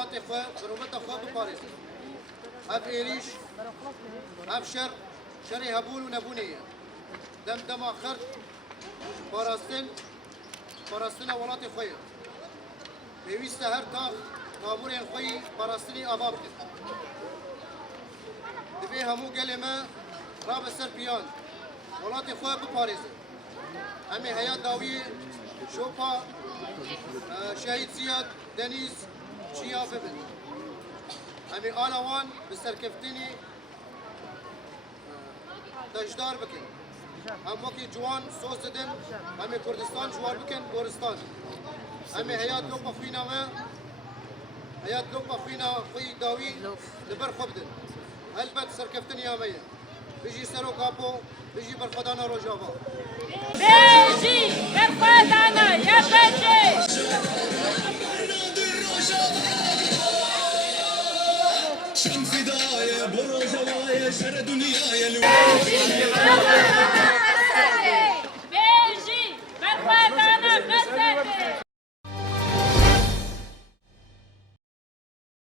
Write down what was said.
ولاتي خو برومتا خو بباريس هف إيريش هف شري هبول ونبونية دم آخر باراستنا ولاتي خويا بيويست هر تاخ طابورين خوي باراستني أبابكن دبي همو قلمة راب السربيان ولاتي خويا بباريس همي هيا داوي شوفا شهيد زياد دنيز شيا ببن همي آلوان بسركفتني تجدار بكن هم وكي جوان سوسدن همي كردستان جوار بكن كردستان همي هيا لوبا خوينا ما هيا لوبا خوينا خوي داوي لبر خبدن هلبت سركفتني يا ميا بيجي سرو كابو بيجي برخدانا روجافا بيجي برخدانا يا بيجي شم فدايا بروجوايا شر دنيايا